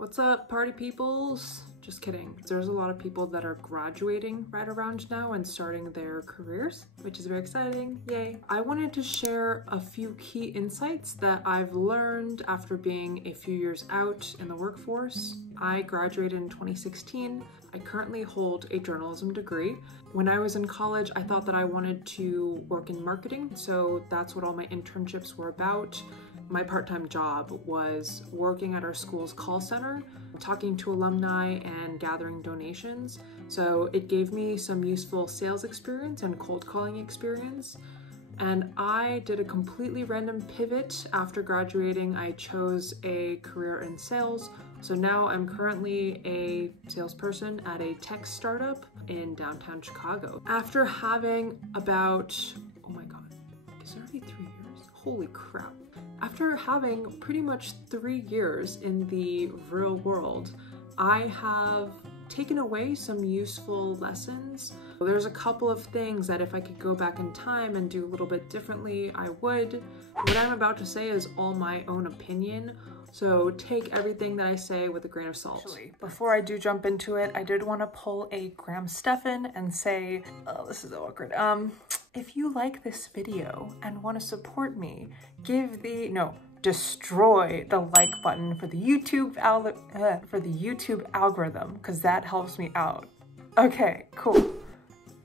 What's up, party peoples? Just kidding. There's a lot of people that are graduating right around now and starting their careers, which is very exciting. Yay. I wanted to share a few key insights that I've learned after being a few years out in the workforce. I graduated in 2016. I currently hold a journalism degree. When I was in college, I thought that I wanted to work in marketing, so that's what all my internships were about. My part-time job was working at our school's call center, talking to alumni and gathering donations. So it gave me some useful sales experience and cold calling experience. And I did a completely random pivot after graduating. I chose a career in sales. So now I'm currently a salesperson at a tech startup in downtown Chicago. After having about, oh my God, is it already 3 years? Holy crap. After having pretty much 3 years in the real world, I have taken away some useful lessons. There's a couple of things that if I could go back in time and do a little bit differently, I would. What I'm about to say is all my own opinion, so take everything that I say with a grain of salt. Actually, before I do jump into it, I did want to pull a Graham Stephan and say, oh, this is awkward. If you like this video and want to support me, destroy the like button for the YouTube algorithm, because that helps me out. Okay, cool.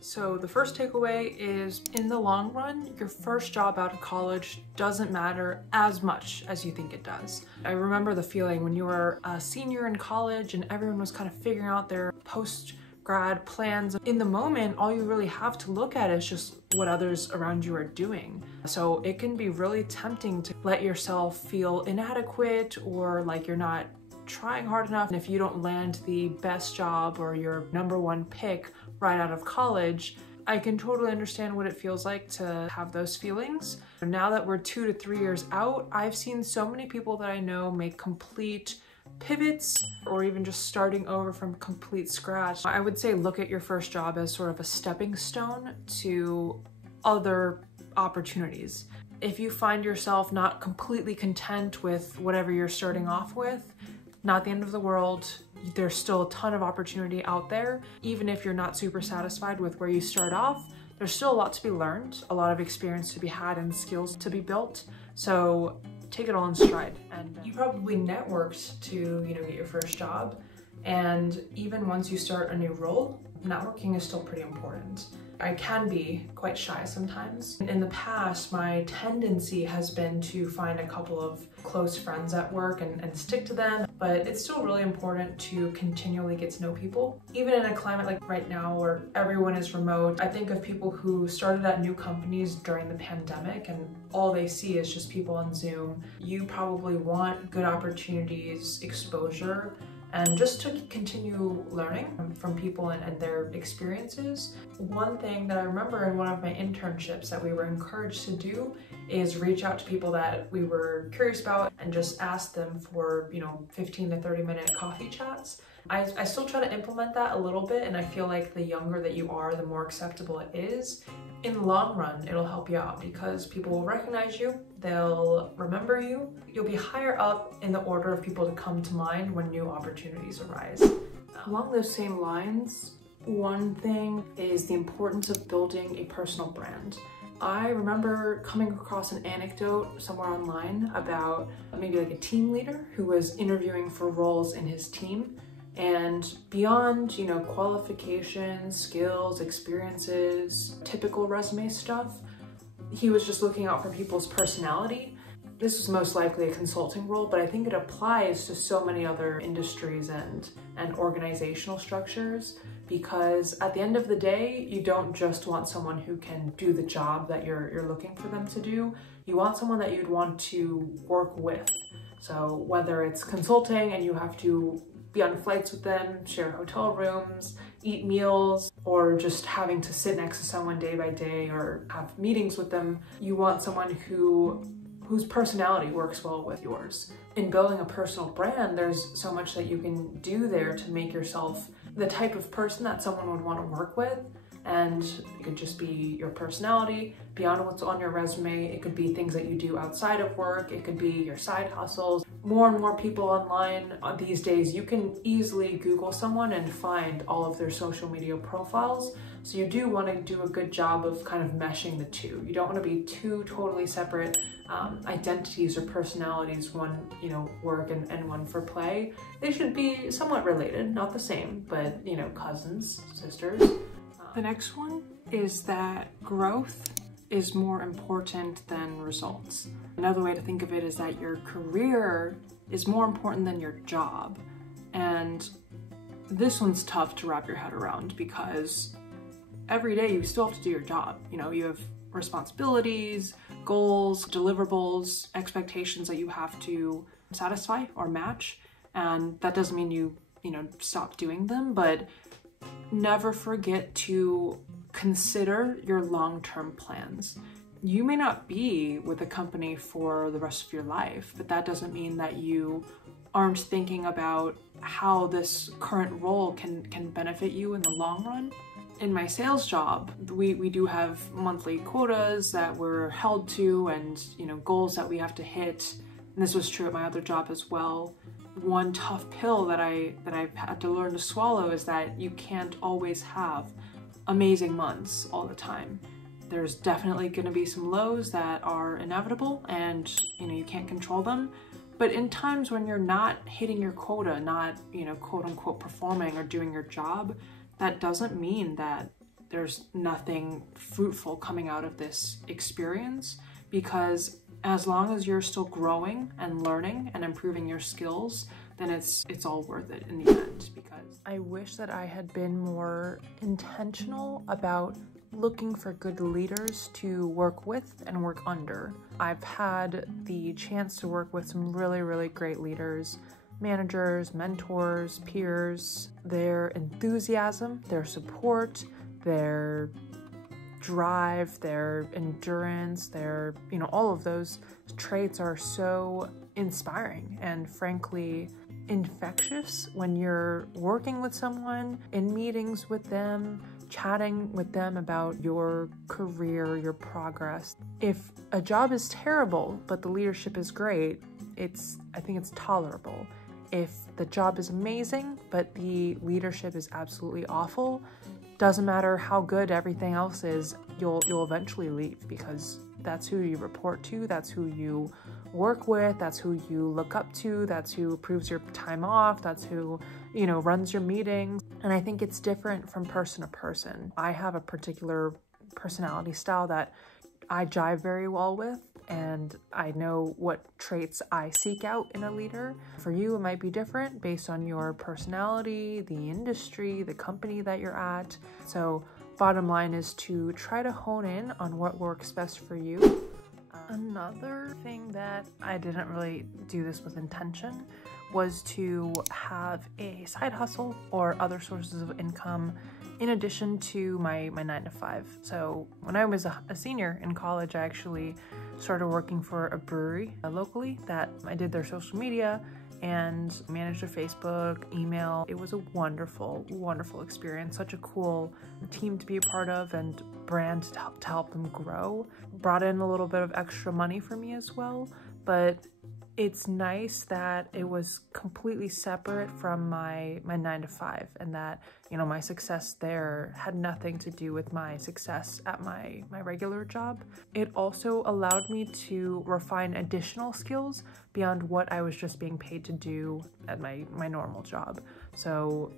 So the first takeaway is, in the long run, your first job out of college doesn't matter as much as you think it does. I remember the feeling when you were a senior in college and everyone was kind of figuring out their post-grad plans. In the moment, all you really have to look at is just what others around you are doing. So it can be really tempting to let yourself feel inadequate or like you're not trying hard enough. And if you don't land the best job or your #1 pick right out of college, I can totally understand what it feels like to have those feelings. Now that we're 2 to 3 years out, I've seen so many people that I know make complete pivots or even just starting over from complete scratch. I would say look at your first job as sort of a stepping stone to other opportunities. If you find yourself not completely content with whatever you're starting off with, not the end of the world. There's still a ton of opportunity out there. Even if you're not super satisfied with where you start off, there's still a lot to be learned, a lot of experience to be had and skills to be built. So take it all in stride. And you probably networked to, get your first job. And even once you start a new role, networking is still pretty important. I can be quite shy sometimes. In the past, my tendency has been to find a couple of close friends at work and stick to them, but it's still really important to continually get to know people. Even in a climate like right now where everyone is remote, I think of people who started at new companies during the pandemic and all they see is just people on Zoom. You probably want good opportunities, exposure, and just to continue learning from people and their experiences. One thing that I remember in one of my internships that we were encouraged to do is reach out to people that we were curious about and just ask them for, 15 to 30-minute coffee chats. I still try to implement that a little bit, and I feel like the younger that you are, the more acceptable it is. In the long run, it'll help you out because people will recognize you, they'll remember you, you'll be higher up in the order of people to come to mind when new opportunities arise. Along those same lines, one thing is the importance of building a personal brand. I remember coming across an anecdote somewhere online about maybe like a team leader who was interviewing for roles in his team. And beyond, qualifications, skills, experiences, typical resume stuff, he was just looking out for people's personality. This was most likely a consulting role, but I think it applies to so many other industries and organizational structures, because at the end of the day, you don't just want someone who can do the job that you're looking for them to do. You want someone that you'd want to work with. So whether it's consulting and you have to be on flights with them, share hotel rooms, eat meals, or just having to sit next to someone day by day or have meetings with them, you want someone whose personality works well with yours. In building a personal brand, there's so much that you can do there to make yourself the type of person that someone would want to work with. And it could just be your personality beyond what's on your resume. It could be things that you do outside of work. It could be your side hustles. More and more people online these days, you can easily Google someone and find all of their social media profiles. So you do want to do a good job of kind of meshing the two. You don't want to be two totally separate identities or personalities, one, you know, work and one for play. They should be somewhat related, not the same, but, you know, cousins, sisters. The next one is that growth is more important than results. Another way to think of it is that your career is more important than your job. And this one's tough to wrap your head around because every day you still have to do your job. You know, you have responsibilities, goals, deliverables, expectations that you have to satisfy or match. And that doesn't mean you stop doing them, but never forget to consider your long-term plans. You may not be with a company for the rest of your life, but that doesn't mean that you aren't thinking about how this current role can benefit you in the long run. In my sales job, we do have monthly quotas that we're held to and, you know, goals that we have to hit. And this was true at my other job as well. One tough pill that I've had to learn to swallow is that you can't always have amazing months all the time. There's definitely going to be some lows that are inevitable and, you know, you can't control them. But in times when you're not hitting your quota, not, you know, quote unquote performing or doing your job, that doesn't mean that there's nothing fruitful coming out of this experience, because as long as you're still growing and learning and improving your skills, then it's all worth it in the end. Because I wish that I had been more intentional about looking for good leaders to work with and work under. I've had the chance to work with some really, really great leaders, managers, mentors, peers. Their enthusiasm, their support, their drive, their endurance, their, you know, all of those traits are so inspiring and frankly infectious when you're working with someone, in meetings with them, chatting with them about your career, your progress. If a job is terrible, but the leadership is great, I think it's tolerable. If the job is amazing, but the leadership is absolutely awful, doesn't matter how good everything else is, you'll eventually leave, because that's who you report to, that's who you work with, that's who you look up to, that's who approves your time off, that's who, you know, runs your meetings. And I think it's different from person to person. I have a particular personality style that I jive very well with, and I know what traits I seek out in a leader. For you, it might be different based on your personality, the industry, the company that you're at. So bottom line is to try to hone in on what works best for you. Another thing that I didn't really do this with intention was to have a side hustle or other sources of income in addition to my 9-to-5. So when I was a senior in college, I actually started working for a brewery locally that I did their social media and managed their Facebook, email. It was a wonderful, wonderful experience. Such a cool team to be a part of and brand to help them grow. Brought in a little bit of extra money for me as well, but it's nice that it was completely separate from my 9-to-5, and that, you know, my success there had nothing to do with my success at my regular job. It also allowed me to refine additional skills beyond what I was just being paid to do at my normal job. So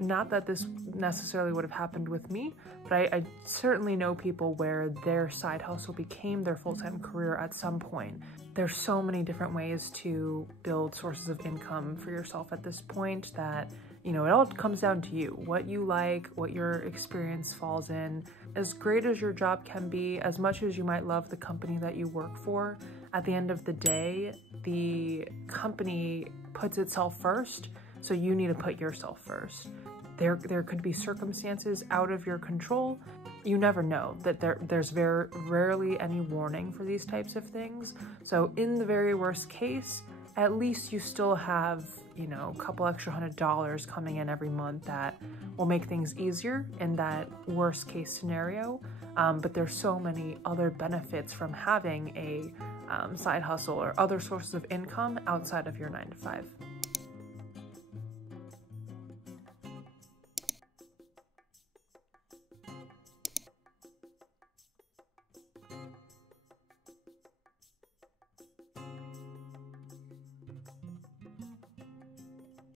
not that this necessarily would have happened with me, but I certainly know people where their side hustle became their full-time career at some point. There's so many different ways to build sources of income for yourself at this point that, you know, it all comes down to you, what you like, what your experience falls in. As great as your job can be, as much as you might love the company that you work for, at the end of the day, the company puts itself first, so you need to put yourself first. There could be circumstances out of your control. You never know. That there's very rarely any warning for these types of things. So in the very worst case, at least you still have you know, a couple extra $100 coming in every month that will make things easier in that worst case scenario. But there's so many other benefits from having a side hustle or other sources of income outside of your 9 to 5.